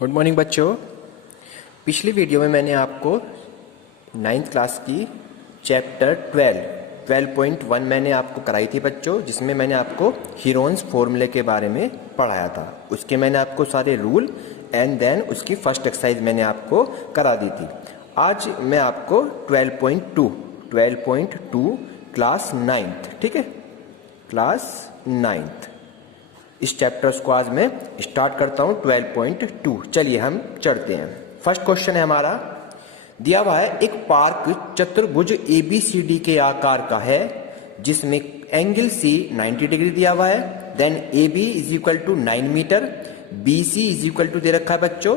Good morning बच्चों। पिछली video में मैंने आपको 9th क्लास की चैप्टर 12.1 मैंने आपको कराई थी बच्चों, जिसमें मैंने आपको हीरोन्स फॉर्मूले के बारे में पढ़ाया था। उसके मैंने आपको सारे रूल एंड देन उसकी फर्स्ट एक्सरसाइज मैंने आपको करा दी थी। आज मैं आपको 12.2 क्लास 9th, ठीक है, क्लास 9th इस चैप्टर्स को आज मैं स्टार्ट करता हूं 12.2। चलिए हम चढ़ते हैं। फर्स्ट क्वेश्चन है हमारा, दिया हुआ है एक पार्क चतुर्भुज ABCD के आकार का है जिसमें एंगल C 90 डिग्री दिया हुआ है। Then AB is equal to 9 metre, BC is equal to दे रखा है बच्चों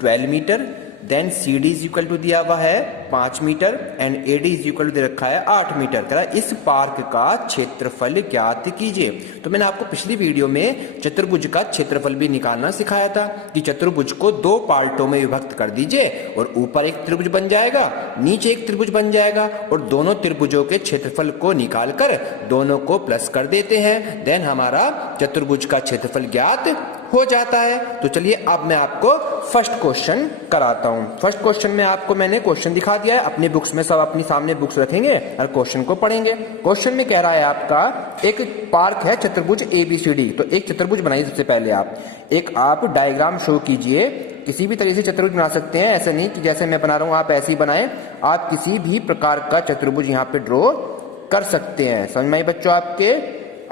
12 metre, then CD is equal to दिया हुआ है 5 metre and AD is equal to दे रखा है 8 मीटर। कह रहा है इस पार्क का क्षेत्रफल ज्ञात कीजिए। तो मैंने आपको पिछली वीडियो में चतुर्भुज का क्षेत्रफल भी निकालना सिखाया था कि चतुर्भुज को दो पार्टों में विभक्त कर दीजिए और ऊपर एक त्रिभुज बन जाएगा, नीचे एक त्रिभुज बन जाएगा और दोनों त्रिभुजों के क्षेत्रफल को निकालकर दोनों को प्लस कर देते हैं। देन हमारा चतुर्भुज का क्षेत्रफल ज्ञात हो जाता है। तो चलिए अब मैं आपको फर्स्ट क्वेश्चन कराता हूं। फर्स्ट क्वेश्चन में आपको मैंने क्वेश्चन दिखा दिया है, अपनी बुक्स में सब अपनी सामने बुक्स रखेंगे और क्वेश्चन को पढ़ेंगे। क्वेश्चन में कह रहा है आपका एक पार्क है चतुर्भुज ABCD। तो एक चतुर्भुज बनाइए। सबसे पहले आप डायग्राम शो कीजिए। किसी भी तरीके से चतुर्भुज बना सकते हैं, ऐसे नहीं कि जैसे मैं बना रहा हूं आप ऐसे ही बनाएं। आप किसी भी प्रकार का चतुर्भुज यहाँ पे ड्रॉ कर सकते हैं। समझ में आई बच्चों आपके?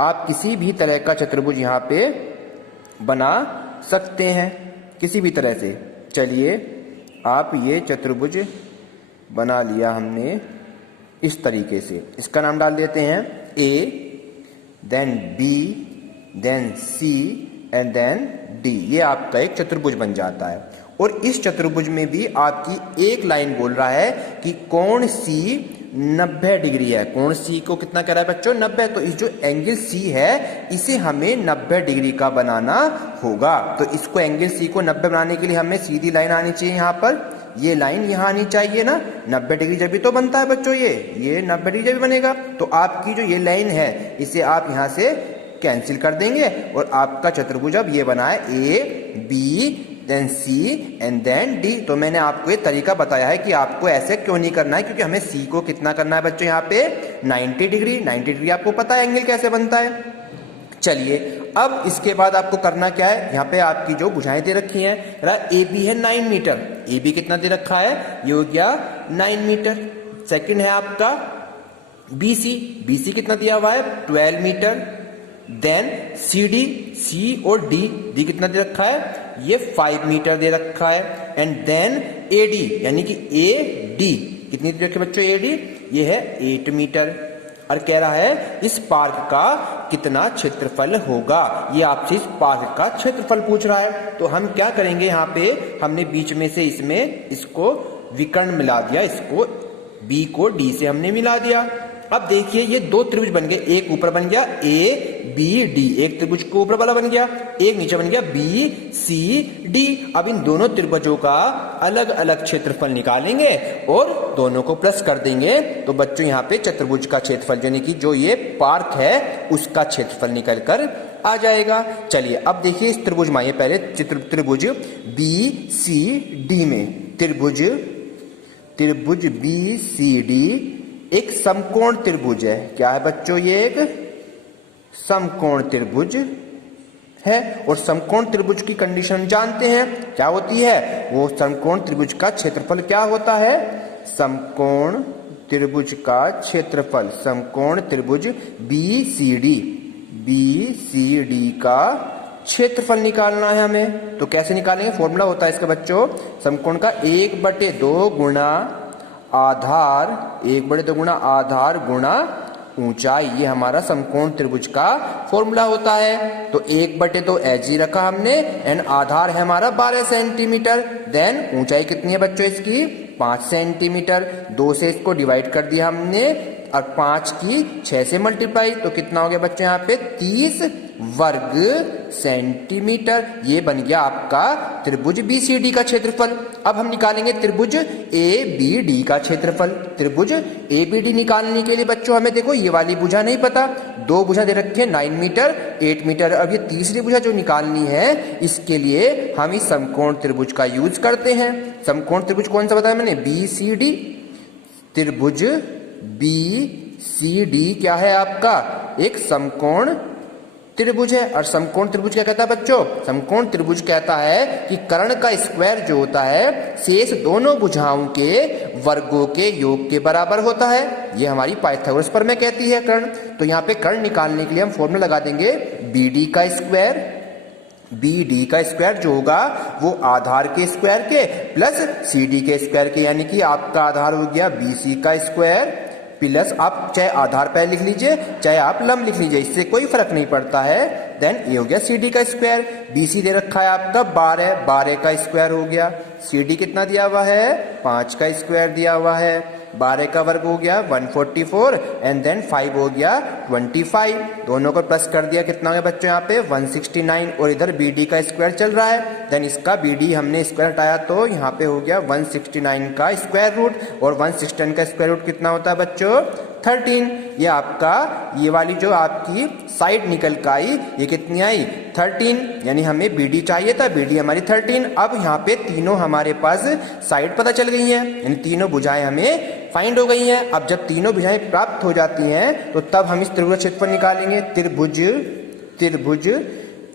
आप किसी भी तरह का चतुर्भुज यहाँ पे बना सकते हैं किसी भी तरह से। चलिए आप ये चतुर्भुज बना लिया हमने इस तरीके से। इसका नाम डाल देते हैं A, then B, then C and then D। ये आपका एक चतुर्भुज बन जाता है। और इस चतुर्भुज में भी आपकी एक लाइन बोल रहा है कि कोण C 90 डिग्री है। कोण C को कितना कह रहा है बच्चों? 90। तो इस जो एंगल C है इसे हमें 90 डिग्री का बनाना होगा। तो इसको एंगल C को 90 बनाने के लिए हमें सीधी लाइन आनी चाहिए। यहाँ पर ये लाइन यहाँ आनी चाहिए ना, 90 डिग्री जब भी तो बनता है बच्चों। ये 90 डिग्री जब भी बनेगा तो आपकी जो ये लाइन है इसे आप यहाँ से कैंसिल कर देंगे और आपका चतुर्भुज अब ये बना है A, B, then C and then D। तो मैंने आपको ये तरीका बताया है कि आपको ऐसे क्यों नहीं करना है, क्योंकि हमें C को कितना करना है बच्चों? यहाँ पे 90 डिग्री। 90 डिग्री आपको पता है एंगल कैसे बनता है। चलिए अब इसके बाद आपको करना क्या है, यहाँ पे आपकी जो भुजाएं दे रखी हैं, AB है 9 मीटर। AB कितना दे रखा है? ये हो गया 9 मीटर। सेकंड है आपका BC। BC कितना दिया हुआ है? 12 मीटर। देन CD, C और D कितना दे रखा है? ये 5 मीटर दे रखा है। एंड देन AD यानी कि AD कितनी दे रखी है बच्चों? AD ये है 8 मीटर। और कह रहा है इस पार्क का कितना क्षेत्रफल होगा। ये आपसे इस पार्क का क्षेत्रफल पूछ रहा है। तो हम क्या करेंगे, यहाँ पे हमने बीच में से इसमें इसको विकर्ण मिला दिया, इसको B को D से हमने मिला दिया। अब देखिए ये दो त्रिभुज बन गए, एक ऊपर बन गया ABD, एक त्रिभुज को ऊपर वाला बन गया, एक नीचे बन गया BCD। अब इन दोनों त्रिभुजों का अलग अलग क्षेत्रफल निकालेंगे और दोनों को प्लस कर देंगे। तो बच्चों यहाँ पे चतुर्भुज का क्षेत्रफल यानी कि जो ये पार्क है उसका क्षेत्रफल निकल कर आ जाएगा। चलिए अब देखिए इस त्रिभुज में पहले त्रिभुज BCD में त्रिभुज BCD एक समकोण त्रिभुज है। क्या है बच्चों? ये एक समकोण त्रिभुज है और समकोण त्रिभुज की कंडीशन जानते हैं क्या होती है। वो समकोण त्रिभुज का क्षेत्रफल क्या होता है? समकोण त्रिभुज का क्षेत्रफल, समकोण त्रिभुज BCD का क्षेत्रफल निकालना है हमें। तो कैसे निकालेंगे? फॉर्मूला होता है इसका बच्चों, समकोण का 1/2 गुणा आधार, 1/2 गुणा आधार गुणा ऊंचाई। ये हमारा समकोण त्रिभुज का फॉर्मूला होता है। तो 1/2 एज ही रखा हमने एंड आधार है हमारा 12 सेंटीमीटर। देन ऊंचाई कितनी है बच्चों इसकी? 5 सेंटीमीटर। 2 से इसको डिवाइड कर दिया हमने और 5 की 6 से मल्टीप्लाई, तो कितना हो गया बच्चों यहाँ पे? 30 वर्ग सेंटीमीटर। ये बन गया आपका त्रिभुज BCD का क्षेत्रफल। अब हम निकालेंगे त्रिभुज ABD का क्षेत्रफल। त्रिभुज ABD निकालने के लिए बच्चों हमें देखो ये वाली भुजा नहीं पता, दो भुजा दे रखी है 9 मीटर 8 मीटर। अब ये तीसरी भुजा जो निकालनी है इसके लिए हम इस समकोण त्रिभुज का यूज करते हैं। समकोण त्रिभुज कौन सा बताया मैंने? BCD। त्रिभुज BCD क्या है आपका? एक समकोण त्रिभुज है। और समकोण त्रिभुज क्या कहता है बच्चों? समकोण त्रिभुज कहता है कि कर्ण का स्क्वायर जो होता है शेष दोनों भुजाओं के वर्गों के योग के बराबर होता है। ये हमारी पाइथागोरस प्रमेय कहती है कर्ण। तो यहाँ पे कर्ण निकालने के लिए हम फॉर्मूला लगा देंगे BD का स्क्वायर। BD का स्क्वायर जो होगा वो आधार के स्क्वायर के प्लस CD के स्क्वायर के, यानी कि आपका आधार हो गया BC का स्क्वायर प्लस, आप चाहे आधार पर लिख लीजिए चाहे आप लंब लिख लीजिए, इससे कोई फर्क नहीं पड़ता है। देन ये हो गया CD का स्क्वायर। BC दे रखा है आपका 12 का स्क्वायर हो गया। CD कितना दिया हुआ है? 5 का स्क्वायर दिया हुआ है। 12 का वर्ग हो गया 144 एंड देन 5 हो गया 25। दोनों को प्लस कर दिया, कितना हो गया बच्चों यहाँ पे 169। और इधर BD का स्क्वायर चल रहा है। देन इसका BD हमने स्क्वायर हटाया तो यहाँ पे हो गया 169 का स्क्वायर रूट। और 169 का स्क्वायर रूट कितना होता है बच्चों? 13। ये आपका ये वाली जो आपकी साइड निकल कर आई ये कितनी आई? 13। यानी हमें BD चाहिए था, BD हमारी 13। अब यहाँ पे तीनों हमारे पास साइड पता चल गई हैं, यानी तीनों भुजाएं हमें फाइंड हो गई हैं। अब जब तीनों भुजाएं प्राप्त हो जाती हैं तो तब हम इस त्रिभुज का क्षेत्रफल निकालेंगे। त्रिभुज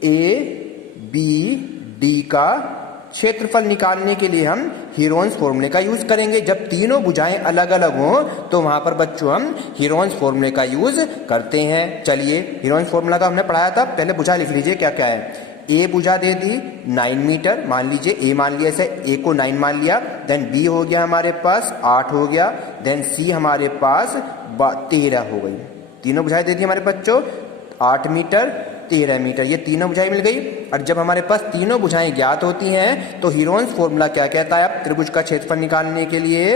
ABD का क्षेत्रफल निकालने के लिए हम हीरोन्स फॉर्मूले का यूज करेंगे। जब तीनों भुजाएं अलग अलग हों तो वहां पर बच्चों हम हीरोन्स फॉर्मूले का यूज करते हैं। चलिए हीरोन्स फॉर्मूला का हमने पढ़ाया था, पहले भुजा लिख लीजिए क्या क्या है। A भुजा दे दी 9 मीटर, मान लीजिए A मान लिया, ऐसे A को 9 मान लिया। देन B हो गया हमारे पास 8 हो गया। देन C हमारे पास 13 हो गई। तीनों भुजाएं दे दी हमारे बच्चों 8 मीटर 13 मीटर, ये तीनों भुजाएं मिल गई। और जब हमारे पास तीनों भुजाएं ज्ञात होती हैं तो हीरोन्स फॉर्मूला क्या कहता है? अब त्रिभुज का क्षेत्रफल निकालने के लिए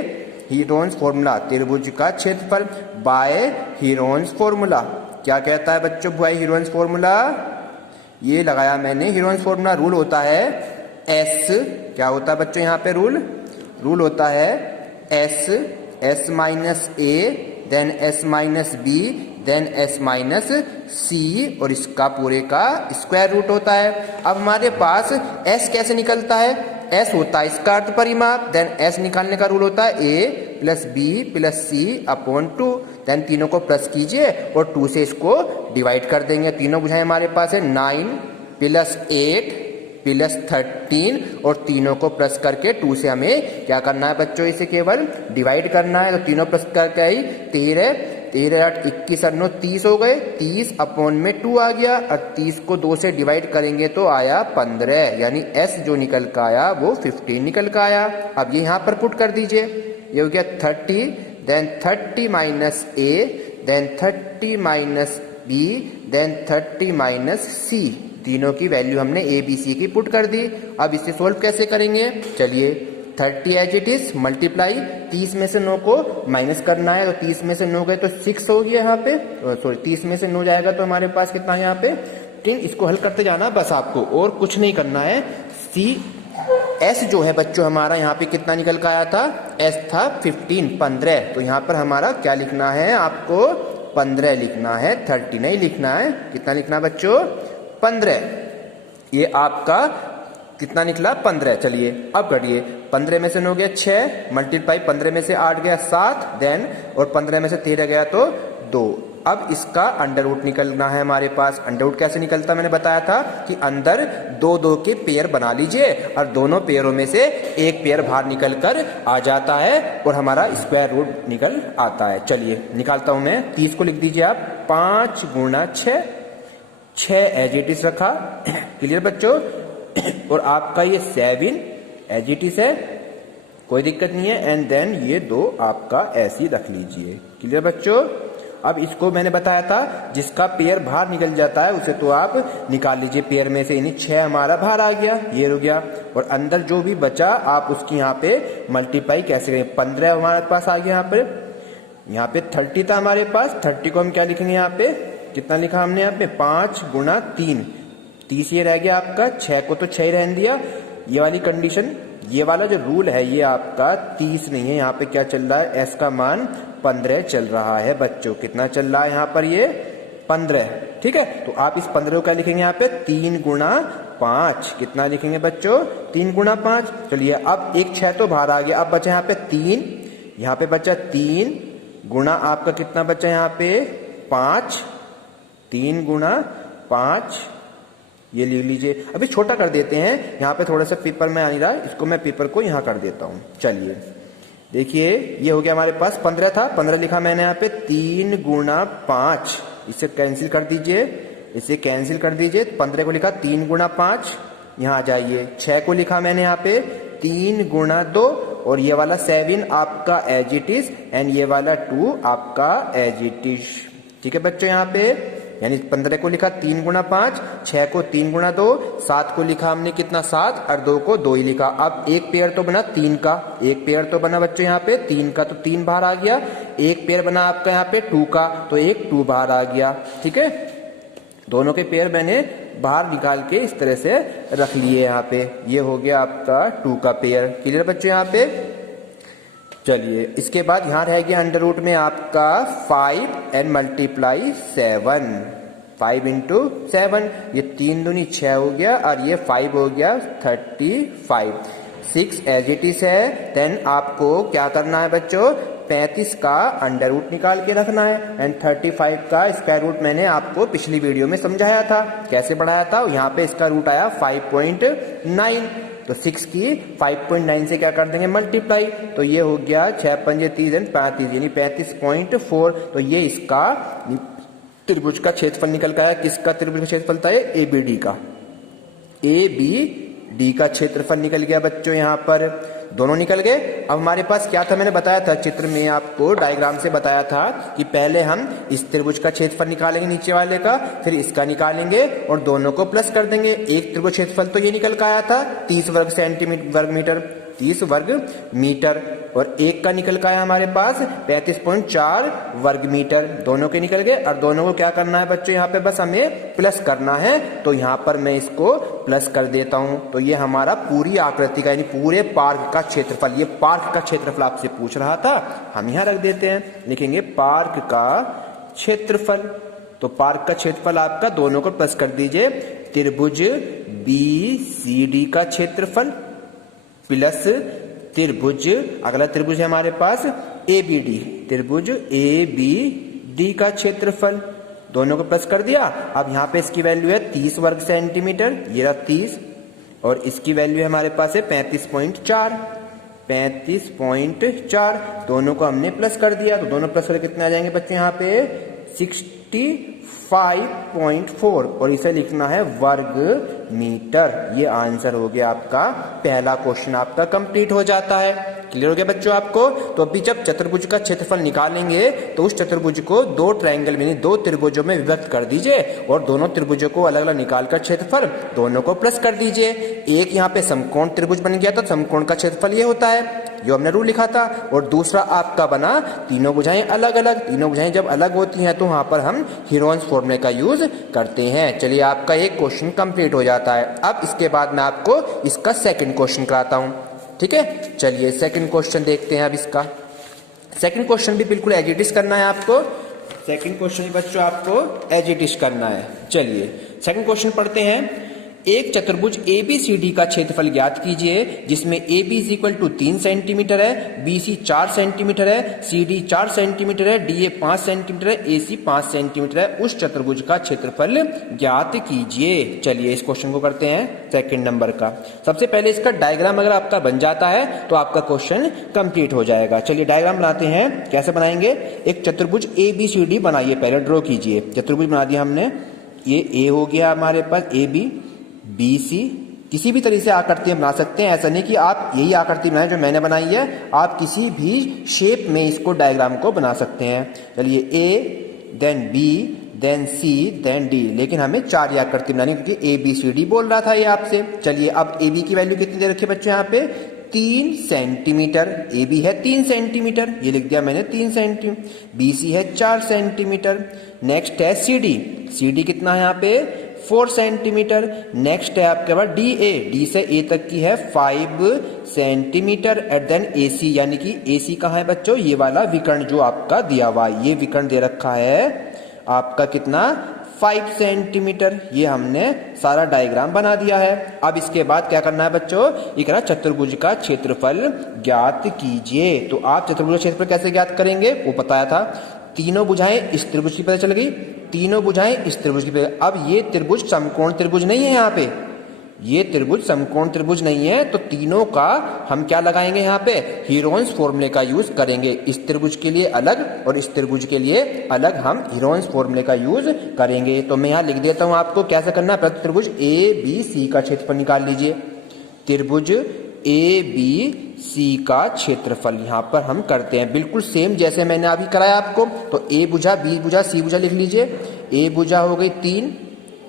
हीरोन्स फॉर्मूला त्रिभुज का क्षेत्रफल बाय हीरोन्स फॉर्मूला क्या कहता है बच्चों? बाय हीरोन्स फॉर्मूला ये लगाया मैंने। हीरोन्स फॉर्मूला रूल होता है S, क्या होता है बच्चों यहाँ पे रूल होता है S minus A then S minus B then S minus C और इसका पूरे का स्क्वायर रूट होता है। अब हमारे पास S कैसे निकलता है? S होता है इसका अर्ध परिमाप। देन S निकालने का रूल होता है A plus B plus C upon 2। Then तीनों को प्लस कीजिए और 2 से इसको डिवाइड कर देंगे। तीनों भुजाएं हमारे पास है 9 प्लस 8 प्लस 13 और तीनों को प्लस करके 2 से हमें क्या करना है बच्चों? इसे केवल डिवाइड करना है। तो तीनों प्लस करके आई 13 8 21 और 9 30 हो गए। 30 अपॉन में 2 आ गया और 30 को 2 से डिवाइड करेंगे तो आया 15, यानी S जो निकल का आया वो 15 निकल का आया। अब ये यहाँ पर पुट कर दीजिए, ये हो गया 30 then 30 minus A then 30 minus B then 30 minus C। तीनों की वैल्यू हमने A B C की पुट कर दी। अब इसे सोल्व कैसे करेंगे? चलिए 30 एज इट इज मल्टीप्लाई 30 में से 9 को माइनस करना है। तो 30 में से 9 गए तो 6 हो गया यहाँ पे, सॉरी 30 में से 9 जाएगा तो हमारे पास कितना है यहाँ पे 10। इसको हल करते जाना बस आपको, और कुछ नहीं करना है। S जो है बच्चों हमारा यहाँ पे कितना निकल का आया था? S था 15। तो यहाँ पर हमारा क्या लिखना है? आपको 15 लिखना है, 30 नहीं लिखना है। कितना लिखना है बच्चों? 15। ये आपका कितना निकला? 15। चलिए अब करिए, 15 में से 9 गया 6 मल्टीप्लाई 15 में से 8 गया 7 देन और 15 में से 13 गया तो 2। अब इसका अंडर रूट निकलना है हमारे पास। अंडर रूट कैसे निकलता मैंने बताया था कि अंदर 2 के पेयर बना लीजिए और दोनों पेयरों में से एक पेयर बाहर निकल कर आ जाता है और हमारा स्क्वायर रूट निकल आता है। चलिए निकालता हूं मैं। 30 को लिख दीजिए आप 5 गुणा 6 एज इट इज रखा। क्लियर बच्चों? और आपका ये 7 एज इट इज है, कोई दिक्कत नहीं है। एंड देन ये 2 आपका ऐसे ही रख लीजिए। क्लियर बच्चों? अब इसको मैंने बताया था जिसका पेयर बाहर निकल जाता है उसे तो आप निकाल लीजिए पेयर में से। यानी 6 हमारा बाहर आ गया, ये हो गया। और अंदर जो भी बचा आप उसकी यहाँ पे मल्टीप्लाई कैसे करें? 15 हमारे पास आ गया यहाँ पे 30 था हमारे पास। 30 को हम क्या लिखेंगे यहाँ पे? कितना लिखा हमने यहाँ पे 5 गुणा 3, 30 ये रह गया आपका, 6 को तो 6 ही रहने दिया। ये वाली कंडीशन, ये वाला जो रूल है ये आपका 30 नहीं है, यहाँ पे क्या चल रहा है, एस का मान 15 चल रहा है बच्चों। कितना चल रहा है यहाँ पर, ये 15, ठीक है। तो आप इस 15 को क्या लिखेंगे यहाँ पे, 3 गुणा 5, कितना लिखेंगे बच्चों, 3 गुणा 5। चलिए अब एक 6 तो बाहर आ गया, अब बचा यहाँ पे 3, यहाँ पे बचा 3 गुणा आपका कितना बचा यहाँ पे 5, 3 गुणा 5, ये लिख लीजिए। अभी छोटा कर देते हैं, यहाँ पे थोड़ा सा पेपर में आ नहीं रहा, इसको मैं पेपर को यहाँ कर देता हूँ। चलिए देखिए ये हो गया हमारे पास 15 था, 15 लिखा मैंने यहाँ पे, 3 गुणा 5, इसे कैंसिल कर दीजिए, इसे कैंसिल कर दीजिए। 15 को लिखा 3 गुणा 5, यहाँ आ जाइए। 6 को लिखा मैंने यहाँ पे 3 गुणा 2, और ये वाला 7 आपका एज इट इज, एंड ये वाला 2 आपका एज इट इज, ठीक है बच्चों। यहाँ पे यानी 15 को लिखा 3 गुणा 5, 6 को 3 गुणा 2, 7 को लिखा हमने कितना 7, और 2 को 2 ही लिखा। अब एक पेयर तो बना 3 का, एक पेयर तो बना बच्चों यहाँ पे 3 का, तो 3 बाहर आ गया। एक पेयर बना आपका यहाँ पे 2 का, तो एक 2 बाहर आ गया, ठीक है। दोनों के पेयर मैंने बाहर निकाल के इस तरह से रख लिए यहाँ पे, ये हो गया आपका 2 का पेयर। क्लियर बच्चों यहाँ पे। चलिए इसके बाद यहाँ रह गया अंडर रूट में आपका 5 एंड मल्टीप्लाई 7, 5 इंटू 7, ये 3 दूनी 6 हो गया, और ये 5 हो गया 35। 6 एज इट इज है। देन आपको क्या करना है बच्चों, 35 का अंडर रूट निकाल के रखना है, एंड 35 का स्क्वायर रूट मैंने आपको पिछली वीडियो में समझाया था, कैसे बढ़ाया था। यहाँ पे इसका रूट आया 5.9, तो 6 की 5.9 से क्या कर देंगे, मल्टीप्लाई, तो ये हो गया 6 पंजे 30 एंड 35, यानी 35.4। तो ये इसका त्रिभुज का क्षेत्रफल निकल का है। किसका त्रिभुज का क्षेत्रफल था, एबीडी का, एबीडी का क्षेत्रफल निकल गया बच्चों। यहाँ पर दोनों निकल गए। अब हमारे पास क्या था, मैंने बताया था चित्र में, आपको डायग्राम से बताया था कि पहले हम इस त्रिभुज का क्षेत्रफल निकालेंगे नीचे वाले का, फिर इसका निकालेंगे और दोनों को प्लस कर देंगे। एक त्रिभुज क्षेत्रफल तो ये निकल का आया था 30 वर्ग मीटर, 30 वर्ग मीटर, और एक का निकल का है हमारे पास 35.4 वर्ग मीटर। दोनों के निकल गए, और दोनों को क्या करना है बच्चों, यहाँ पे बस हमें प्लस करना है। तो यहाँ पर मैं इसको प्लस कर देता हूं, तो ये हमारा पूरी आकृति का यानी पूरे पार्क का क्षेत्रफल, ये पार्क का क्षेत्रफल आपसे पूछ रहा था, हम यहाँ रख देते हैं, लिखेंगे पार्क का क्षेत्रफल। तो पार्क का क्षेत्रफल आपका, दोनों को प्लस कर दीजिए, त्रिभुज BCD का क्षेत्रफल प्लस त्रिभुज, अगला त्रिभुज है हमारे पास ABD, त्रिभुज ABD का क्षेत्रफल, दोनों को प्लस कर दिया। अब यहाँ पे इसकी वैल्यू है 30 वर्ग सेंटीमीटर, ये रहा 30, और इसकी वैल्यू हमारे पास है 35.4, 35.4, दोनों को हमने प्लस कर दिया। तो दोनों प्लस करके कितने आ जाएंगे बच्चे, यहाँ पे 65.4, और इसे लिखना है वर्ग मीटर। ये आंसर हो गया आपका, पहला क्वेश्चन आपका कंप्लीट हो जाता है। क्लियर हो गया बच्चों आपको। तो अभी जब चतुर्भुज का क्षेत्रफल निकालेंगे तो उस चतुर्भुज को दो ट्रायंगल में, दो त्रिभुजों में विभक्त कर दीजिए, और दोनों त्रिभुजों को अलग अलग निकालकर क्षेत्रफल दोनों को प्लस कर दीजिए। एक यहाँ पे समकोण त्रिभुज बन गया था, समकोण का क्षेत्रफल ये होता है, जो हमने रूल लिखा था, और दूसरा आपका बना तीनों भुजाएं अलग अलग। तीनों भुजाएं जब अलग होती हैं तो वहां पर हम हीरोन्स फॉर्मूले का यूज करते हैं। चलिए आपका एक क्वेश्चन कंप्लीट हो जाता है। अब इसके बाद मैं आपको इसका सेकंड क्वेश्चन कराता हूं, ठीक है। चलिए सेकंड क्वेश्चन देखते हैं। अब इसका सेकंड क्वेश्चन भी बिल्कुल एज इट इज करना है आपको। सेकंड क्वेश्चन भी बच्चों आपको एज इट इज करना है। चलिए सेकंड क्वेश्चन पढ़ते हैं। एक चतुर्भुज ABCD का क्षेत्रफल ज्ञात कीजिए, जिसमें AB = 3 सेंटीमीटर है, BC 4 सेंटीमीटर है, CD 4 सेंटीमीटर है, DA 5 सेंटीमीटर है, AC 5 सेंटीमीटर है। उस चतुर्भुज का क्षेत्रफल ज्ञात कीजिए। चलिए इस क्वेश्चन को करते हैं सेकंड नंबर का। सबसे पहले इसका डायग्राम अगर आपका बन जाता है तो आपका क्वेश्चन कंप्लीट हो जाएगा। चलिए डायग्राम बनाते हैं। कैसे बनाएंगे, एक चतुर्भुज ABCD बनाइए, पहले ड्रॉ कीजिए। चतुर्भुज बना दिया हमने, ये A हो गया हमारे पास, AB BC, किसी भी तरीके से आकृति बना सकते हैं। ऐसा नहीं कि आप यही आकृति बनाएं जो मैंने बनाई है, आप किसी भी शेप में इसको डायग्राम को बना सकते हैं। चलिए A, then B, then C, then D, लेकिन हमें 4 आकृति बनानी क्योंकि ABCD बोल रहा था ये आपसे। चलिए अब AB की वैल्यू कितनी दे रखी है बच्चों, यहाँ पे 3 सेंटीमीटर, ए बी है 3 सेंटीमीटर, ये लिख दिया मैंने 3 सेंटीमीटर, बी सी है 4 सेंटीमीटर। नेक्स्ट है सी डी, सी डी कितना है यहाँ पे 4 सेंटीमीटर। नेक्स्ट है आपके पास डी ए, डी से ए तक की है 5 सेंटीमीटर। एट देन ए सी, यानी कि ए सी कहाँ है बच्चों, ये वाला विकर्ण जो आपका दिया हुआ है, ये विकर्ण दे रखा है आपका कितना 5 सेंटीमीटर। ये हमने सारा डायग्राम बना दिया है। अब इसके बाद क्या करना है बच्चों, एक ना चतुर्भुज का क्षेत्रफल ज्ञात कीजिए। तो आप चतुर्भुज का क्षेत्रफल कैसे ज्ञात करेंगे वो बताया था, तीनों भुजाएं इस त्रिभुज की पता चल गई, तीनों भुजाएं इस त्रिभुज की पता। अब ये त्रिभुज समकोण त्रिभुज नहीं है, यहाँ पे ये त्रिभुज समकोण त्रिभुज नहीं है, तो तीनों का हम क्या लगाएंगे यहाँ पे, हीरोन्स फॉर्मूले का यूज करेंगे। इस त्रिभुज के लिए अलग और इस त्रिभुज के लिए अलग हम हीरोन्स फॉर्मूले का यूज करेंगे। तो मैं यहाँ लिख देता हूँ आपको कैसे करना है। प्रति त्रिभुज ए बी सी का क्षेत्रफल निकाल लीजिए। त्रिभुज ए बी सी का क्षेत्रफल यहाँ पर हम करते हैं बिल्कुल सेम जैसे मैंने अभी कराया आपको। तो ए भुजा, बी भुजा, सी भुजा लिख लीजिए। ए भुजा हो गई 3,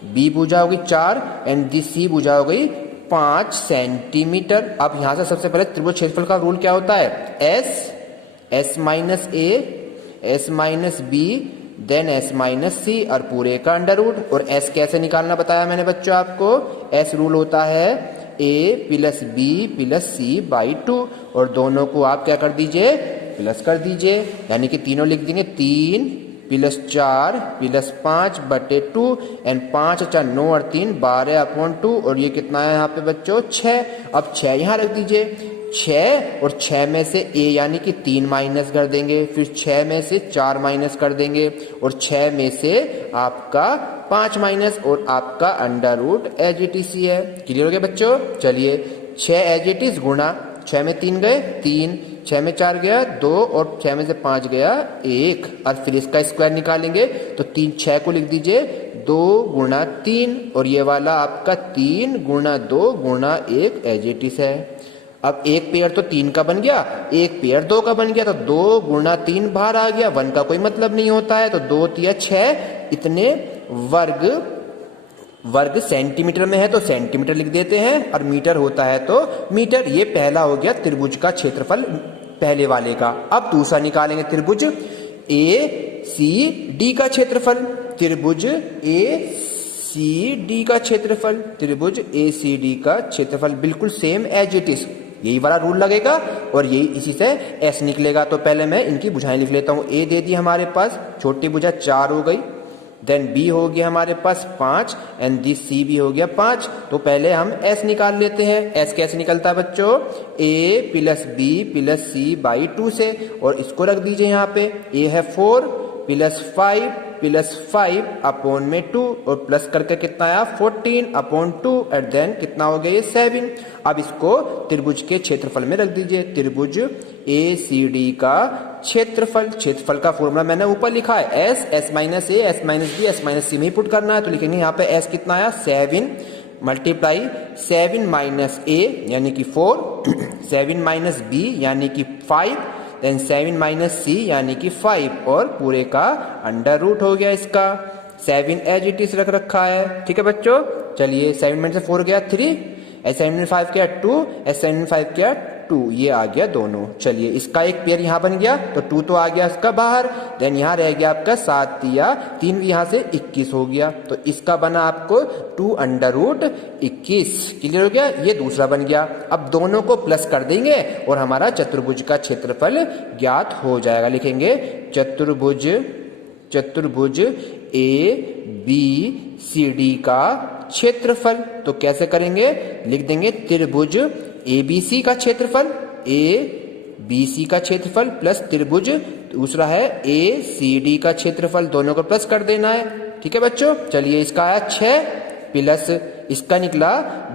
बी भुजा हो गई 4 एंड दी सी भुजा हो गई 5 सेंटीमीटर। अब यहां से सबसे पहले त्रिभुज क्षेत्रफल का रूल क्या होता है, S minus A, S minus B, then S minus C और पूरे का अंडर रूट। और एस कैसे निकालना बताया मैंने बच्चों आपको, एस रूल होता है A plus B plus C by 2 और दोनों को आप क्या कर दीजिए, प्लस कर दीजिए, यानी कि तीनों लिख देंगे 3 प्लस 4 प्लस 5 बटे 2 एंड 5 4 9 और 3 12/2 और ये कितना है यहाँ पे बच्चों 6। अब 6 यहाँ रख दीजिए, 6 और 6 में से a यानी कि 3 माइनस कर देंगे, फिर 6 में से 4 माइनस कर देंगे और 6 में से आपका 5 माइनस और आपका under root as it is है। क्लियर हो गया बच्चों। चलिए 6 एज इट इज गुणा 6 में 3 गए 3, 6 में 4 गया 2 और 6 में से 5 गया 1 और फिर इसका स्क्वायर निकालेंगे तो 3 6 को लिख दीजिए 2 गुणा 3 और ये वाला आपका 3 गुणा 2 गुणा 1 एज इट इज है। अब एक पेयर तो 3 का बन गया, एक पेयर 2 का बन गया, तो 2 गुणा 3 बाहर आ गया, 1 का कोई मतलब नहीं होता है, तो 2 3 6 इतने वर्ग सेंटीमीटर में है तो सेंटीमीटर लिख देते हैं और मीटर होता है तो मीटर। ये पहला हो गया त्रिभुज का क्षेत्रफल पहले वाले का। अब दूसरा निकालेंगे त्रिभुज ए सी डी का क्षेत्रफल। त्रिभुज ए सी डी का क्षेत्रफल, त्रिभुज ए सी डी का क्षेत्रफल बिल्कुल सेम एज इट इज, यही वाला रूल लगेगा और यही इसी से एस निकलेगा। तो पहले मैं इनकी भुजाएं लिख लेता हूं। ए दे दी हमारे पास, छोटी भुजा 4 हो गई, देन बी हो गया हमारे पास 5 एंड दिस सी भी हो गया 5। तो पहले हम एस निकाल लेते हैं। एस कैसे निकलता है बच्चों, A plus B plus C by 2 से, और इसको रख दीजिए यहाँ पे, ए है 4 प्लस 5 प्लस 5 अपॉन में 2 और प्लस करके कितना आया 14 अपॉन 2 एट देन कितना हो गया ये 7। अब इसको त्रिभुज के क्षेत्रफल में रख दीजिए। त्रिभुज ए सी डी का क्षेत्रफल, क्षेत्रफल का फॉर्मूला मैंने ऊपर लिखा है S, S minus A, S minus B, S minus C में ही पुट करना है। तो लिखेंगे यहाँ पे एस कितना आया 7 मल्टीप्लाई 7 माइनस ए यानी कि 4, 7 माइनस बी यानी कि 5, देन 7 माइनस सी यानी कि 5 और पूरे का अंडर रूट हो गया इसका। 7 एज इट इज रख रखा है। ठीक है बच्चों। चलिए 7 में से 4 गया 3, एस 7 में 5 गया 2, एस 7 में 5 गया 2, ये आ गया दोनों। चलिए इसका एक पेयर यहाँ बन गया तो 2 तो आ गया इसका बाहर, देन यहाँ रह गया आपका 7 या 3 यहाँ से 21 हो गया, तो इसका बना आपको 2 अंडर रूट 21। क्लियर हो गया। ये दूसरा बन गया। अब दोनों को प्लस कर देंगे और हमारा चतुर्भुज का क्षेत्रफल ज्ञात हो जाएगा। लिखेंगे चतुर्भुज ए बी सी डी का क्षेत्रफल। तो कैसे करेंगे, लिख देंगे त्रिभुज ए बी सी का क्षेत्रफल, ए बी सी का क्षेत्रफल प्लस त्रिभुज दूसरा है ए सी डी का क्षेत्रफल, दोनों को प्लस कर देना है। ठीक है बच्चों। चलिए इसका आया 6 प्लस इसका निकला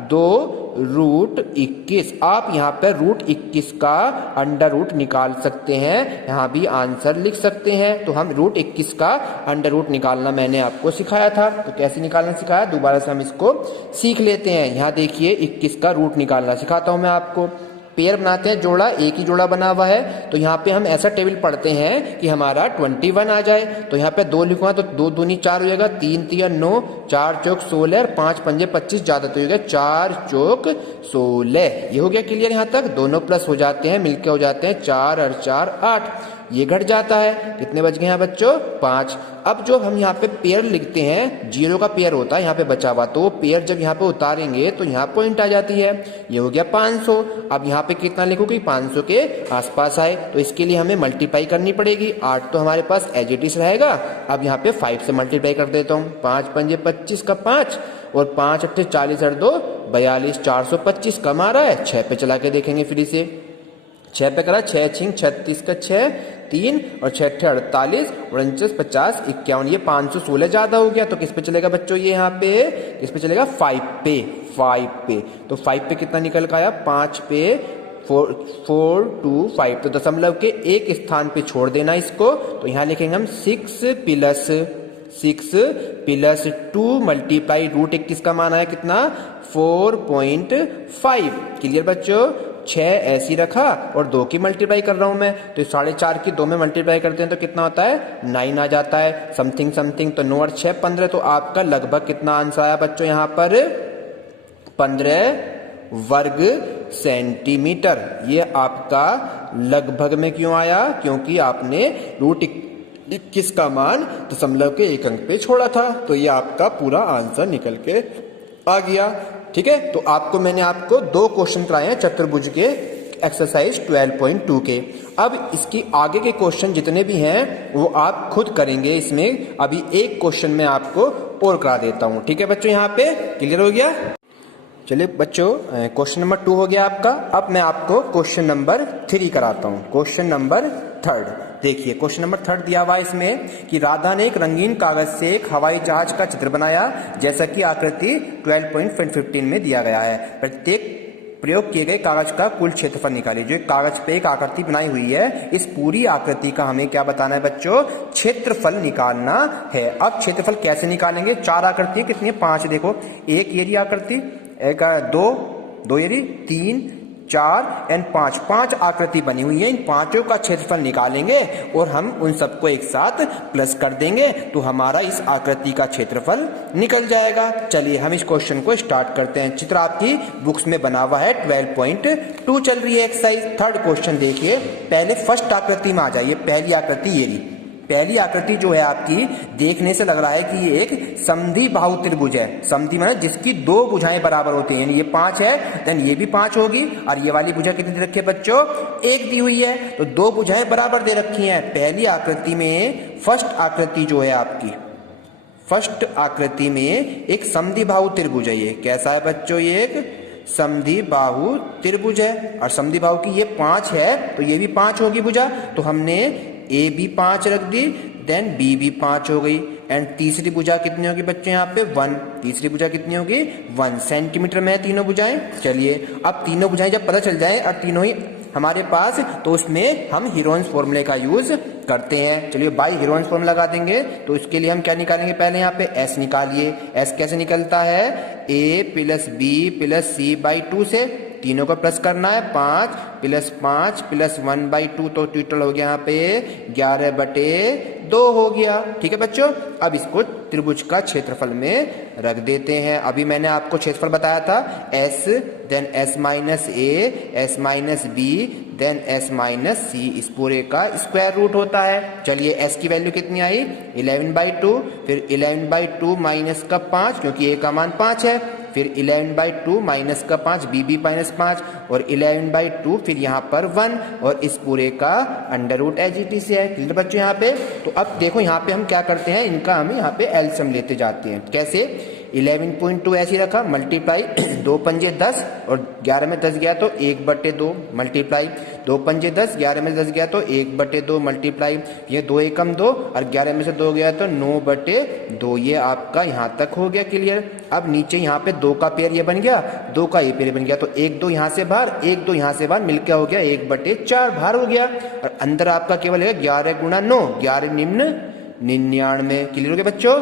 2 रूट 21। आप यहाँ पर रूट 21 का अंडर रूट निकाल सकते हैं, यहाँ भी आंसर लिख सकते हैं। तो हम रूट 21 का अंडर रूट निकालना मैंने आपको सिखाया था, तो कैसे निकालना सिखाया दोबारा से हम इसको सीख लेते हैं। यहाँ देखिए 21 का रूट निकालना सिखाता हूँ मैं आपको। पेयर बनाते हैं, जोड़ा, एक ही जोड़ा बना हुआ है, तो यहाँ पे हम ऐसा टेबल पढ़ते हैं कि हमारा 21 आ जाए। तो यहाँ पे 2 लिखूंगा तो 2 दूनी 4 हो जाएगा, 3 तिया 9, 4 चौक 16 और 5 पंजे 25, ज्यादा तो हो गया 4 चौक 16। ये हो गया क्लियर। यहाँ तक दोनों प्लस हो जाते हैं, मिलके हो जाते हैं 4 और 4 8। ये घट जाता है, कितने बच गए यहाँ बच्चों 5। अब जो हम यहाँ पे पेयर लिखते हैं, 0 का पेयर होता है यहाँ पे बचा हुआ, तो वो पेयर जब यहाँ पे उतारेंगे तो यहाँ पॉइंट आ जाती है। ये हो गया 500। अब यहाँ पे कितना लिखोगे, 500 के आसपास आए, तो इसके लिए हमें मल्टीप्लाई करनी पड़ेगी। 8 तो हमारे पास एज इट इज रहेगा। अब यहाँ पे 5 से मल्टीप्लाई कर देता हूँ, 5 पंजे 25 का 5 और 5 अट्ठे 40 और 2 42, 425 कम आ रहा है। 6 पे चला के देखेंगे फिर से, 6 पे करा, 6 छिंग 36 का 6, 3 और 6 अट्ठे 48, 49 50 51। ये 516 ज्यादा हो गया, तो किस पे चलेगा बच्चों, ये यहाँ पे किस पे चलेगा, 5 पे। 5 पे तो 5 पे कितना निकल का आया, 5 पे 4 2 5, तो दशमलव के एक स्थान पे छोड़ देना इसको। तो यहाँ लिखेंगे हम 6 प्लस 2 मल्टीप्लाई रूट 21 का मान आया कितना, 4.5। क्लियर बच्चों। 6 ऐसी रखा और 2 की मल्टीप्लाई कर रहा हूं मैं, तो 4.5 की 2 में मल्टीप्लाई करते हैं तो कितना होता है, 9 आ जाता है। समथिंग समथिंग, तो 9 और 6 15, तो आपका लगभग कितना आंसर आया बच्चों यहाँ पर, 15 वर्ग सेंटीमीटर। ये आपका लगभग में क्यों आया, क्योंकि आपने रूट 21 का मान दशमलव के एक अंक पे छोड़ा था, तो ये आपका पूरा आंसर निकल के आ गया। ठीक है, तो मैंने आपको 2 क्वेश्चन कराए हैं चतुर्भुज के एक्सरसाइज 12.2 के। अब इसकी आगे के क्वेश्चन जितने भी हैं वो आप खुद करेंगे। इसमें अभी एक क्वेश्चन मैं आपको और करा देता हूं। ठीक है बच्चों, यहाँ पे क्लियर हो गया। चलिए बच्चों, क्वेश्चन नंबर 2 हो गया आपका। अब मैं आपको क्वेश्चन नंबर 3 कराता हूं। क्वेश्चन नंबर 3, देखिए क्वेश्चन नंबर 3 दिया हुआ है इसमें कि राधा ने एक रंगीन कागज से एक हवाई जहाज का चित्र बनाया, जैसा कि आकृति 12.15 में दिया गया है। प्रत्येक प्रयोग किए गए कागज का कुल क्षेत्रफल निकालिए। जो कागज पे एक आकृति बनाई हुई है, इस पूरी आकृति का हमें क्या बताना है बच्चों, क्षेत्रफल निकालना है। अब क्षेत्रफल कैसे निकालेंगे, 4 आकृतियां कितनी है, 5। देखो, एक ये रही आकृति, एक 2 ये रही, 3 4 एंड 5 आकृति बनी हुई है। इन पांचों का क्षेत्रफल निकालेंगे और हम उन सबको एक साथ प्लस कर देंगे, तो हमारा इस आकृति का क्षेत्रफल निकल जाएगा। चलिए हम इस क्वेश्चन को स्टार्ट करते हैं। चित्र आपकी बुक्स में बना हुआ है, 12.2 चल रही है एक्सरसाइज। 3rd क्वेश्चन देखिए, पहले फर्स्ट आकृति में आ जाइए। पहली आकृति ये रही। पहली आकृति जो है आपकी, देखने से लग रहा है कि ये एक समद्वि बाहु त्रिभुज है। समद्वि माने जिसकी 2 भुजाएं बराबर होती हैं, यानी ये 5 है, देन ये भी 5 होगी, और ये वाली भुजा कितनी दे रखी है बच्चों, 1 दी हुई है, तो 2 भुजाएं बराबर दे रखी हैं। पहली आकृति में फर्स्ट आकृति जो है आपकी, फर्स्ट आकृति में एक समद्वि बाहु त्रिभुज है। ये कैसा है बच्चों, ये एक समद्वि बाहु त्रिभुज है, और समद्वि बाहु की ये 5 है, तो ये भी 5 होगी भुजा। तो हमने ए भी 5 रख दी, देन बी भी 5 हो गई, एंड तीसरी भुजा कितनी होगी बच्चों यहाँ पे, 1। तीसरी भुजा कितनी होगी, 1 सेंटीमीटर में है तीनों भुजाएं। चलिए अब तीनों भुजाएं जब पता चल जाए और तीनों ही हमारे पास, तो उसमें हम हीरोन्स फॉर्मूले का यूज करते हैं। चलिए बाई हीरोन्स फॉर्मूला लगा देंगे। तो इसके लिए हम क्या निकालेंगे, पहले यहाँ पे एस निकालिए। एस कैसे निकलता है, A plus B plus C by 2 से, तीनों को प्लस करना है, 5 प्लस 5 प्लस 1/2, तो टोटल हो गया यहाँ पे 11/2 हो गया। ठीक है बच्चों, अब इसको त्रिभुज का क्षेत्रफल में रख देते हैं। अभी मैंने आपको क्षेत्रफल बताया था, s then s minus A, s minus B, then s minus C, इस पूरे का स्क्वायर रूट होता है। चलिए s की वैल्यू कितनी आई, 11/2, फिर 11/2 माइनस का 5, क्योंकि a का मान 5 है, फिर 11/2 माइनस का 5, बी भी माइनस 5, और 11/2 फिर यहाँ पर 1, और इस पूरे का under root as it is है। क्लियर बच्चों यहाँ पे। तो अब देखो यहाँ पे हम क्या करते हैं, इनका हम यहाँ पे एलसीएम लेते जाते हैं। कैसे, 11.2 ऐसे रखा, मल्टीप्लाई 2 पंजे 10 और 11 में 10 गया तो 1/2 मल्टीप्लाई 2 पंजे 10, 11 में 10 गया तो 1/2 मल्टीप्लाई, ये 2 एकम 2 और 11 में से 2 गया तो 9/2। ये आपका यहाँ तक हो गया क्लियर। अब नीचे यहाँ पे 2 का पेयर ये बन गया, 2 का ये पेयर बन गया, तो 1 2 यहाँ से बाहर, 1 2 यहाँ से बाहर, मिलकर हो गया 1/4 बाहर हो गया। और अंदर आपका केवल है 11 गुणा 9, 11 निम्न 99। क्लियर हो गया बच्चों।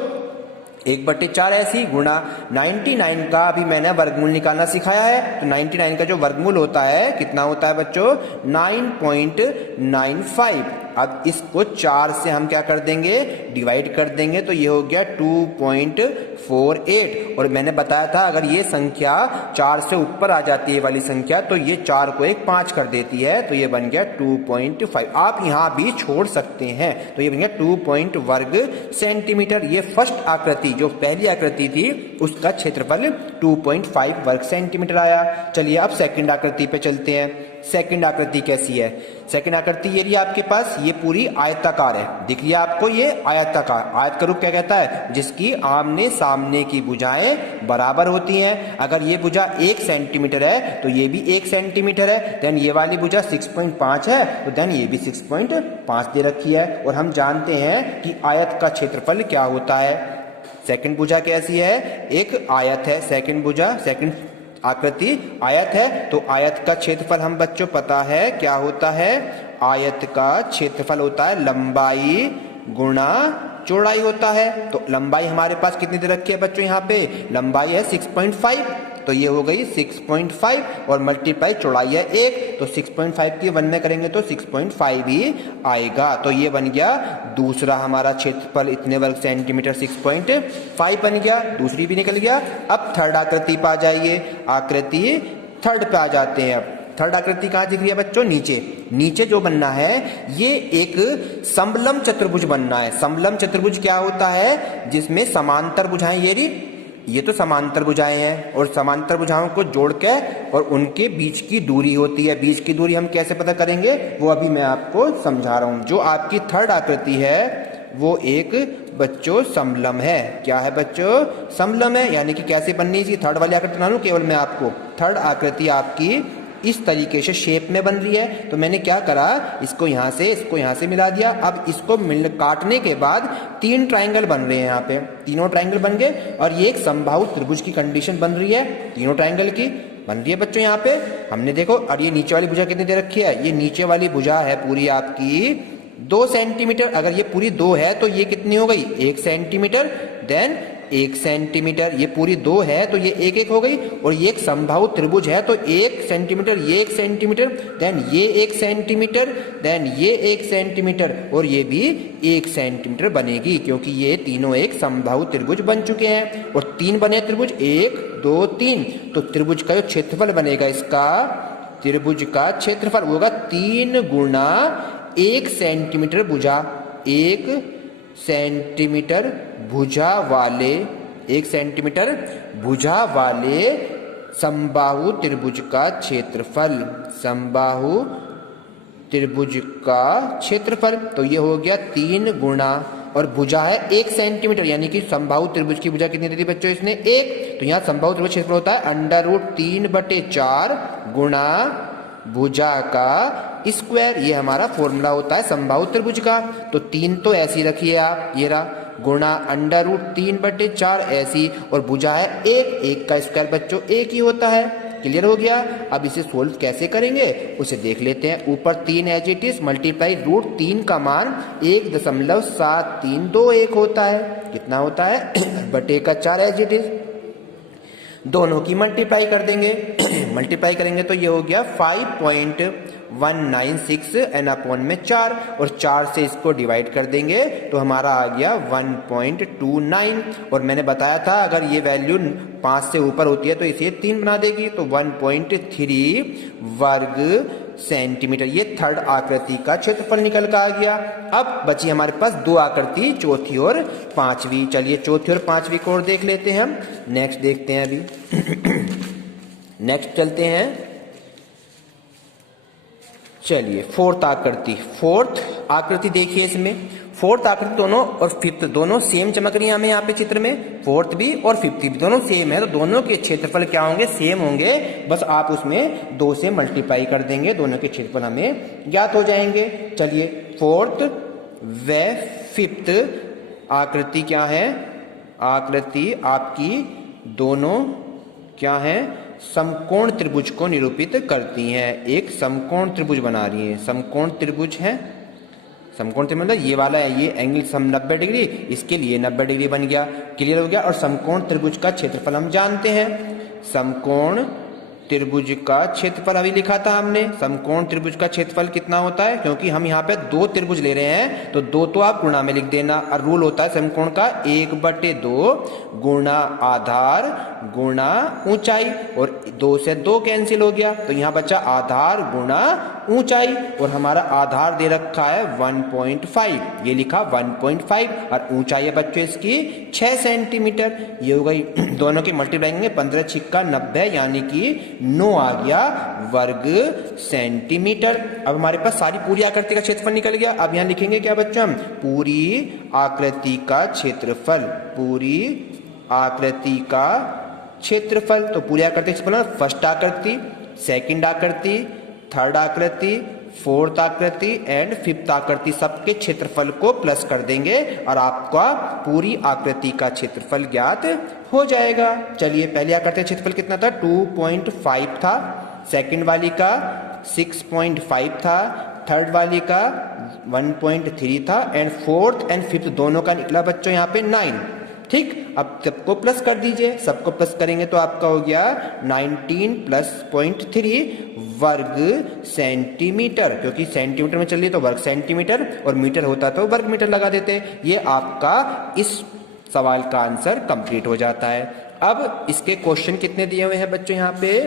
1/4 ऐसी गुणा 99 का अभी मैंने वर्गमूल निकालना सिखाया है, तो 99 का जो वर्गमूल होता है कितना होता है बच्चों 9.95। अब इसको 4 से हम क्या कर देंगे डिवाइड कर देंगे, तो ये हो गया 2.48। और मैंने बताया था अगर ये संख्या 4 से ऊपर आ जाती है वाली संख्या तो ये 4 को एक 5 कर देती है, तो ये बन गया 2.5। आप यहां भी छोड़ सकते हैं, तो ये बन गया 2 वर्ग सेंटीमीटर। ये फर्स्ट आकृति जो पहली आकृति थी उसका क्षेत्रफल 2.5 वर्ग सेंटीमीटर आया। चलिए अब सेकंड आकृति पे चलते हैं। सेकंड आकृति कैसी है? सेकंड आकृति ये रही आपके पास, ये पूरी आयताकार है, दिख लिया आपको ये आयताकार। आयत का रूप क्या कहता है? जिसकी आमने सामने की भुजाएं बराबर होती हैं। अगर ये भुजा 1 सेंटीमीटर है तो ये भी 1 सेंटीमीटर है, देन ये वाली भुजा 6.5 है तो देन ये भी 6.5 दे रखी है। और हम जानते हैं कि आयत का क्षेत्रफल क्या होता है। सेकंड भुजा कैसी है? एक आयत है। सेकंड भुजा सेकंड आकृति आयत है, तो आयत का क्षेत्रफल हम बच्चों पता है क्या होता है? आयत का क्षेत्रफल होता है लंबाई गुणा चौड़ाई होता है। तो लंबाई हमारे पास कितनी दे रखी है बच्चों? यहाँ पे लंबाई है 6.5, तो ये हो गई 6.5 और मल्टीप्लाई चौड़ाई है 1, तो 6.5 की 1 में करेंगे तो 6.5 ही आएगा। तो ये बन गया दूसरा हमारा क्षेत्रफल, इतने वर्ग सेंटीमीटर 6.5 बन गया, दूसरी भी निकल गया। अब थर्ड आकृति पे आ जाइए। आकृति थर्ड पे आ जाते हैं। अब थर्ड आकृति कहाँ दिख रही है बच्चों? नीचे। नीचे जो बनना है ये एक समलम चतुर्भुज बनना है। समलम चतुर्भुज क्या होता है? जिसमें समांतर भुजाएं ये तो समांतर भुजाएं हैं और समांतर भुजाओं को जोड़ के और उनके बीच की दूरी होती है। बीच की दूरी हम कैसे पता करेंगे वो अभी मैं आपको समझा रहा हूं। जो आपकी थर्ड आकृति है वो एक बच्चों समलम है। क्या है बच्चों? समलम है। यानी कि कैसे बननी थी थर्ड वाली आकृति बना लूं केवल मैं आपको। थर्ड आकृति आपकी इस तरीके से शेप में बन रही है, तो मैंने क्या करा इसको यहां से मिला दिया। अब इसको काटने के बाद 3 ट्रायंगल बन रहे हैं। यहाँ पे तीनों ट्रायंगल बन गए और ये एक समबाहु त्रिभुज की कंडीशन बन रही है। तीनों ट्रायंगल की बन रही है बच्चों। यहाँ पे हमने देखो, और ये नीचे वाली भुजा कितनी दे रखी है? ये नीचे वाली भुजा है पूरी आपकी 2 सेंटीमीटर। अगर ये पूरी 2 है तो ये कितनी हो गई? 1 सेंटीमीटर, देन 1 सेंटीमीटर। ये पूरी 2 है तो ये 1 हो गई। और ये एक समबाहु त्रिभुज है तो 1 सेंटीमीटर, ये 1 सेंटीमीटर, देन ये 1 सेंटीमीटर, देन ये 1 सेंटीमीटर और ये भी 1 सेंटीमीटर बनेगी, क्योंकि ये तीनों एक समबाहु त्रिभुज बन चुके हैं। और 3 बने त्रिभुज, 1 2 3। तो त्रिभुज का जो क्षेत्रफल बनेगा इसका, त्रिभुज का क्षेत्रफल होगा 3 गुणा 1 सेंटीमीटर भुजा। 1 सेंटीमीटर भुजा वाले 1 सेंटीमीटर भुजा वाले समबाहु त्रिभुज का क्षेत्रफल। समबाहु त्रिभुज का क्षेत्रफल तो ये हो गया 3 गुणा, और भुजा है 1 सेंटीमीटर, यानी कि समबाहु त्रिभुज की भुजा कितनी दी थी बच्चों इसने? 1। तो यहाँ समबाहु त्रिभुज क्षेत्रफल होता है √3/4 गुणा भुजा का स्क्वायर। ये हमारा फॉर्मूला होता है समबाहु त्रिभुज का। तो 3 तो ऐसी रखिए आप, ये रहा, गुणा √3/4 ऐसी, और भुजा है 1 का स्क्वायर बच्चों 1 ही होता है। क्लियर हो गया? अब इसे सोल्व कैसे करेंगे उसे देख लेते हैं। ऊपर 3 एज इट इज, मल्टीप्लाई √3 का मान 1.7321 होता है। कितना होता है? बटे का 4 एज इट इज। दोनों की मल्टीप्लाई कर देंगे। मल्टीप्लाई करेंगे तो ये हो गया 5.196 n/4, और 4 से इसको डिवाइड कर देंगे तो हमारा आ गया 1.29। और मैंने बताया था अगर ये वैल्यू 5 से ऊपर होती है तो इसे 3 बना देगी, तो 1.3 वर्ग सेंटीमीटर। ये थर्ड आकृति का क्षेत्रफल निकल कर आ गया। अब बची हमारे पास 2 आकृति, चौथी और पांचवी। चलिए चौथी और पांचवी को और देख लेते हैं हम। नेक्स्ट देखते हैं अभी। नेक्स्ट चलते हैं। चलिए फोर्थ आकृति। फोर्थ आकृति देखिए, इसमें फोर्थ आकृति दोनों और फिफ्थ दोनों सेम चमक रही है हमें यहाँ पे चित्र में। फोर्थ भी और फिफ्थ भी दोनों सेम है, तो दोनों के क्षेत्रफल क्या होंगे? सेम होंगे। बस आप उसमें 2 से मल्टीप्लाई कर देंगे, दोनों के क्षेत्रफल हमें ज्ञात हो जाएंगे। चलिए फोर्थ व फिफ्थ आकृति क्या है? आकृति आपकी दोनों क्या है? समकोण त्रिभुज को निरूपित करती हैं। एक समकोण त्रिभुज बना रही है। समकोण त्रिभुज है, समकोण त्रिभुज मतलब ये वाला है, ये एंगल 90 डिग्री, इसके लिए 90 डिग्री बन गया, क्लियर हो गया। और समकोण त्रिभुज का क्षेत्रफल हम जानते हैं, समकोण त्रिभुज का क्षेत्रफल अभी लिखा था हमने, समकोण त्रिभुज का क्षेत्रफल कितना होता है, क्योंकि हम यहाँ पे दो त्रिभुज ले रहे हैं तो दो तो आप गुणा में लिख देना, और रूल होता है समकोण का 1/2 गुणा आधार गुणा ऊंचाई, और 2 से 2 कैंसिल हो गया, तो यहाँ बचा आधार गुणा ऊंचाई, और हमारा आधार दे रखा है 1.5, ये लिखा 1.5, और ऊंचाई है बच्चों इसकी 6 सेंटीमीटर। ये हो गई, दोनों की मल्टीप्लाई करेंगे 15 छिक्का 90, यानी कि 9 आ गया वर्ग सेंटीमीटर। अब हमारे पास सारी पूरी आकृति का क्षेत्रफल निकल गया। अब यहाँ लिखेंगे क्या बच्चों हम, पूरी आकृति का क्षेत्रफल, पूरी आकृति का क्षेत्रफल। तो पूरी आकृति का क्षेत्रफल, फर्स्ट आकृति, सेकंड आकृति, थर्ड आकृति, फोर्थ आकृति एंड फिफ्थ आकृति, सबके क्षेत्रफल को प्लस कर देंगे और आपका पूरी आकृति का क्षेत्रफल ज्ञात हो जाएगा। चलिए, पहली आकृति का क्षेत्रफल कितना था, 2.5 था, सेकंड वाली का 6.5 था, थर्ड वाली का 1.3 था, एंड फोर्थ एंड फिफ्थ दोनों का निकला बच्चों यहाँ पे 9। ठीक, अब सबको प्लस कर दीजिए, सबको प्लस करेंगे तो आपका हो गया 19 + 0.3 वर्ग सेंटीमीटर, क्योंकि सेंटीमीटर में चल रही है तो वर्ग सेंटीमीटर, और मीटर होता तो वर्ग मीटर लगा देते। ये आपका इस सवाल का आंसर कंप्लीट हो जाता है। अब इसके क्वेश्चन कितने दिए हुए हैं बच्चों, यहाँ पे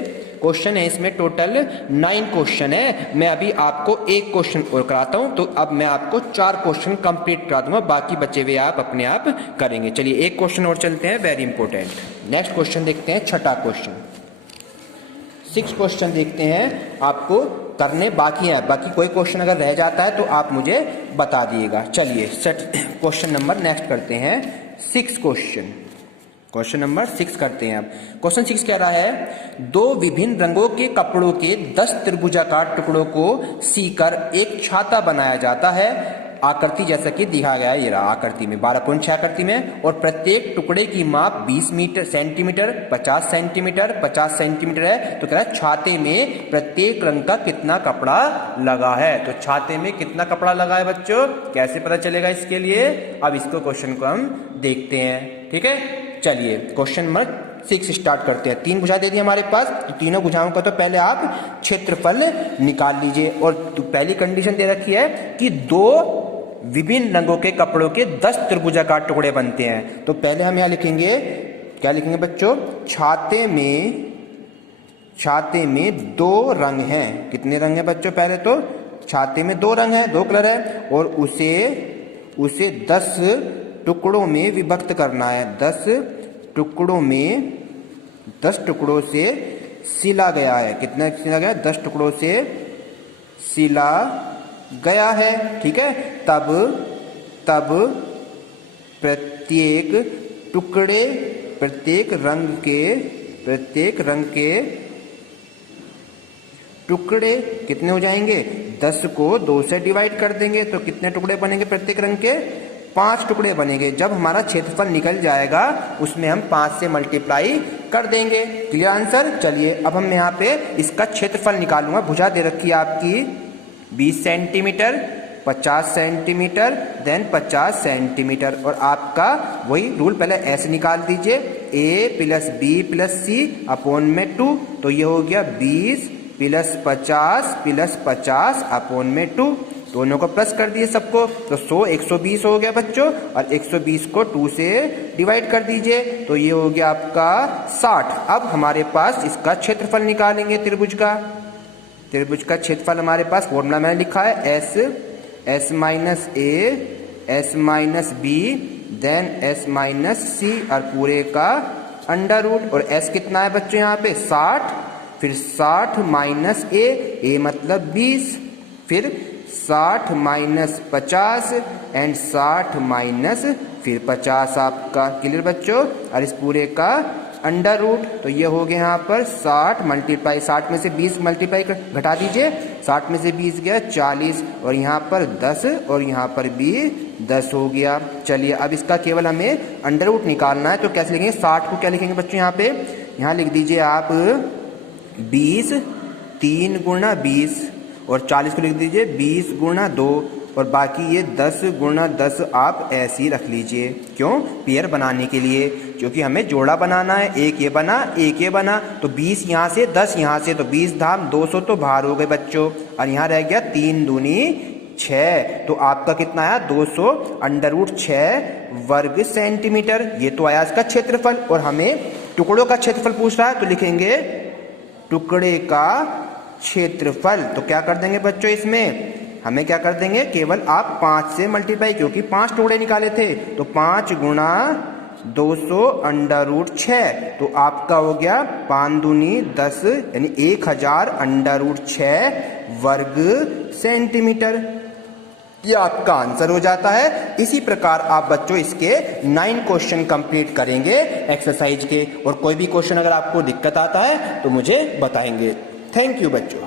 क्वेश्चन है इसमें टोटल 9 क्वेश्चन है। मैं अभी आपको एक क्वेश्चन और कराता हूं, तो अब मैं आपको 4 क्वेश्चन कंप्लीट करा दूंगा, बाकी बचे हुए आप अपने आप करेंगे। चलिए, एक क्वेश्चन और चलते हैं, वेरी इंपॉर्टेंट। नेक्स्ट क्वेश्चन देखते हैं, छठा क्वेश्चन। 6 क्वेश्चन देखते हैं, आपको करने बाकी हैं, बाकी कोई क्वेश्चन अगर रह जाता है तो आप मुझे बता दिएगा। चलिए, क्वेश्चन नंबर नेक्स्ट करते हैं, 6 क्वेश्चन नंबर 6 करते हैं। अब क्वेश्चन 6 कह रहा है, 2 विभिन्न रंगों के कपड़ों के 10 त्रिभुजाकार टुकड़ों को सीकर एक छाता बनाया जाता है। आकृति जैसा कि दिखा गया है, ये रहा आकृति में 12.6 आकृति में, और प्रत्येक टुकड़े की माप 20 सेंटीमीटर, 50 सेंटीमीटर, 50 सेंटीमीटर है। तो कह रहा है छाते में प्रत्येक रंग का कितना कपड़ा लगा है। तो छाते में कितना कपड़ा लगा है बच्चों, कैसे पता चलेगा इसके लिए, अब इसको क्वेश्चन को हम देखते हैं। ठीक है, चलिए क्वेश्चन नंबर 6 स्टार्ट करते हैं। 3 भुजा दे दी हमारे पास, तो तीनों भुजाओं का तो पहले आप क्षेत्रफल निकाल लीजिए, और तो पहली कंडीशन दे रखी है कि 2 विभिन्न रंगों के कपड़ों के 10 त्रिभुजाकार टुकड़े बनते हैं। तो पहले हम यहां लिखेंगे, क्या लिखेंगे बच्चों, छाते में 2 रंग हैं। कितने रंग हैं बच्चों, पहले तो छाते में 2 रंग हैं, 2 कलर है, और उसे 10 टुकड़ों में विभक्त करना है। 10 टुकड़ों से सिला गया है। कितना सिला गया, 10 टुकड़ों से सिला गया है। ठीक है, तब प्रत्येक रंग के टुकड़े कितने हो जाएंगे, 10 को 2 से डिवाइड कर देंगे, तो कितने टुकड़े बनेंगे प्रत्येक रंग के, 5 टुकड़े बनेंगे। जब हमारा क्षेत्रफल निकल जाएगा उसमें हम 5 से मल्टीप्लाई कर देंगे। Clear answer. चलिए, अब हम यहाँ पे इसका क्षेत्रफल निकालूंगा। भुजा दे रखी है आपकी 20 सेंटीमीटर, 50 सेंटीमीटर, देन 50 सेंटीमीटर, और आपका वही रूल, पहले ऐसे निकाल दीजिए, a + b + c अपॉन में 2, तो ये हो गया 20 + 50 + 50 अपॉन में 2, दोनों को प्लस कर दिए सबको, तो 100 120 हो गया बच्चों, और 120 को 2 से डिवाइड कर दीजिए, तो ये हो गया आपका 60। अब हमारे पास इसका क्षेत्रफल निकालेंगे त्रिभुज का क्षेत्रफल हमारे पास फॉर्मूला मैंने लिखा है, s - a s - b then s - c, और पूरे का अंडर रूट, और s कितना है बच्चों यहाँ पे 60, फिर 60 - a मतलब 20, फिर 60 - 50 एंड 60 फिर 50 आपका। क्लियर बच्चों, और इस पूरे का अंडर रूट, तो ये हो गया यहाँ पर 60 मल्टीप्लाई 60 में से 20 मल्टीप्लाई घटा दीजिए, 60 में से 20 गया 40, और यहाँ पर 10, और यहाँ पर भी 10 हो गया। चलिए, अब इसका केवल हमें अंडर रूट निकालना है, तो कैसे लिखेंगे, 60 को क्या लिखेंगे बच्चों, यहाँ पे यहाँ लिख दीजिए आप 20 3 × 20, और 40 को लिख दीजिए 20 × 2, और बाकी ये 10 गुणा 10 आप ऐसे ही रख लीजिए। क्यों? पेयर बनाने के लिए, क्योंकि हमें जोड़ा बनाना है। एक ये बना, एक ये बना, तो 20 यहाँ से, 10 यहाँ से, तो 20 धाम 200 तो बाहर हो गए बच्चों। और यहाँ रह गया 3 दूनी 6, तो आपका कितना आया? 200 √ 6 वर्ग सेंटीमीटर। ये तो आया इसका क्षेत्रफल। और हमें टुकड़ों का क्षेत्रफल पूछ रहा है, तो लिखेंगे टुकड़े का क्षेत्रफल। तो क्या कर देंगे बच्चों, इसमें हमें क्या कर देंगे, केवल आप 5 से मल्टीप्लाई, क्योंकि 5 टुकड़े निकाले थे, तो 5 गुणा 200 √ 6, तो आपका हो गया 5 दूनी 10 यानी 1000 √ 6 वर्ग सेंटीमीटर। ये आपका आंसर हो जाता है। इसी प्रकार आप बच्चों इसके 9 क्वेश्चन कंप्लीट करेंगे एक्सरसाइज के। और कोई भी क्वेश्चन अगर आपको दिक्कत आता है तो मुझे बताएंगे। थैंक यू बच्चों।